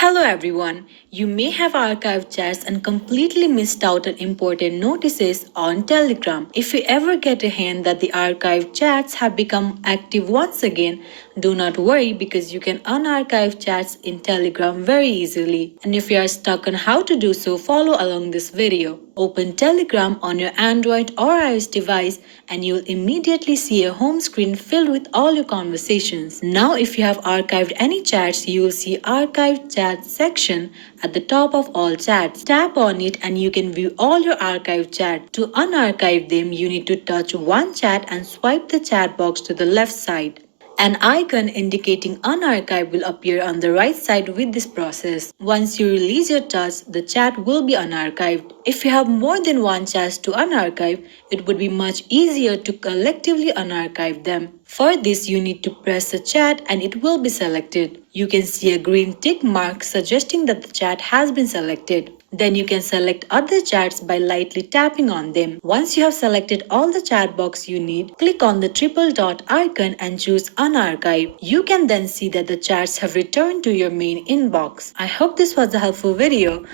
Hello everyone. You may have archived chats and completely missed out on important notices on Telegram. If you ever get a hint that the archived chats have become active once again, do not worry because you can unarchive chats in Telegram very easily. And if you are stuck on how to do so, follow along this video. Open Telegram on your Android or iOS device and you'll immediately see a home screen filled with all your conversations. Now if you have archived any chats, you will see Archived Chats section at the top of all chats. Tap on it and you can view all your archived chats. To unarchive them, you need to touch one chat and swipe the chat box to the left side. An icon indicating unarchive will appear on the right side with this process. Once you release your touch, the chat will be unarchived. If you have more than one chat to unarchive, it would be much easier to collectively unarchive them. For this, you need to press a chat and it will be selected. You can see a green tick mark suggesting that the chat has been selected. Then you can select other chats by lightly tapping on them. Once you have selected all the chat box you need, click on the triple dot icon and choose Unarchive. You can then see that the chats have returned to your main inbox. I hope this was a helpful video.